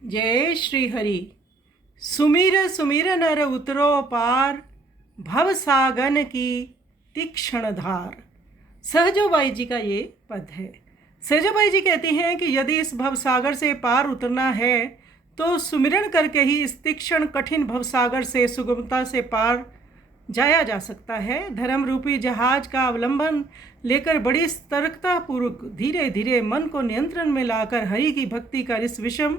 जय श्री हरि। सुमिर सुमिर नर उतरो पार, भव सागन की तीक्ष्ण धार। सहजोबाई जी का ये पद है। सहजोबाई जी कहती हैं कि यदि इस भवसागर से पार उतरना है तो सुमिरन करके ही इस तीक्ष्ण कठिन भवसागर से सुगमता से पार जाया जा सकता है। धर्म रूपी जहाज का अवलंबन लेकर बड़ी सतर्कता पूर्वक धीरे धीरे मन को नियंत्रण में लाकर हरि की भक्ति कर इस विषम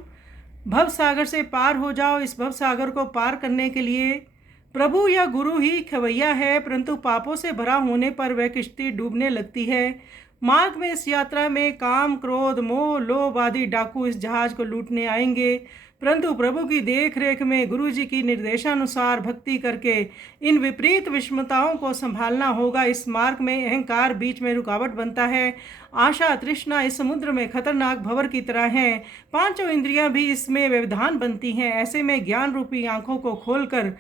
भव सागर से पार हो जाओ। इस भव सागर को पार करने के लिए प्रभु या गुरु ही खवैया है, परंतु पापों से भरा होने पर वह किश्ती डूबने लगती है। मार्ग में इस यात्रा में काम, क्रोध, मोह, लोभ आदि डाकू इस जहाज को लूटने आएंगे, परंतु प्रभु की देख रेख में गुरु जी की निर्देशानुसार भक्ति करके इन विपरीत विषमताओं को संभालना होगा। इस मार्ग में अहंकार बीच में रुकावट बनता है। आशा तृष्णा इस समुद्र में खतरनाक भंवर की तरह हैं। पांचों इंद्रियां भी इसमें व्यवधान बनती हैं। ऐसे में ज्ञान रूपी आंखों को खोलकर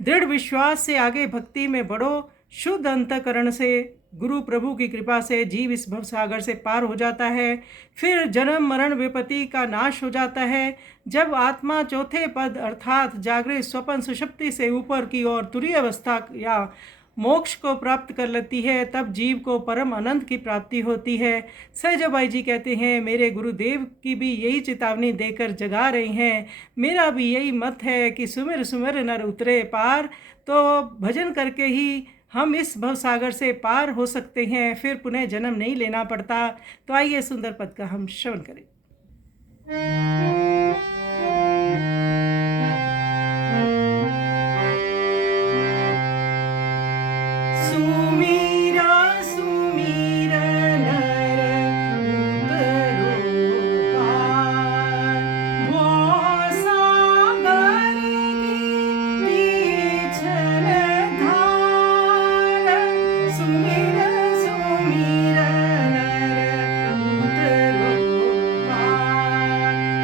दृढ़ विश्वास से आगे भक्ति में बढ़ो। शुद्ध अंतकरण से गुरु प्रभु की कृपा से जीव इस भवसागर से पार हो जाता है। फिर जन्म मरण विपत्ति का नाश हो जाता है। जब आत्मा चौथे पद अर्थात जागृत स्वप्न सुषुप्ति से ऊपर की ओर तुरीय अवस्था या मोक्ष को प्राप्त कर लेती है, तब जीव को परम आनंद की प्राप्ति होती है। सहजबाई जी कहते हैं, मेरे गुरुदेव की भी यही चेतावनी देकर जगा रही हैं। मेरा भी यही मत है कि सुमिर सुमिर नर उतरे पार। तो भजन करके ही हम इस भवसागर से पार हो सकते हैं, फिर पुनः जन्म नहीं लेना पड़ता। तो आइए सुंदर पद का हम श्रवण करें। सुमीरा सुमीर नर उतरो पार, भव सागर की तीक्ष्ण धार। सुमिर सुमिर नर उतरो पार,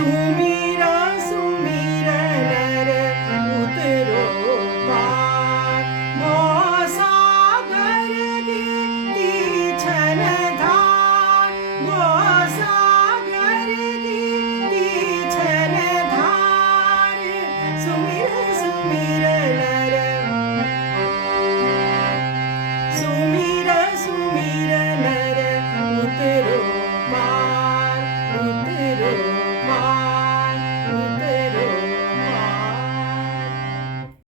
सुमिरन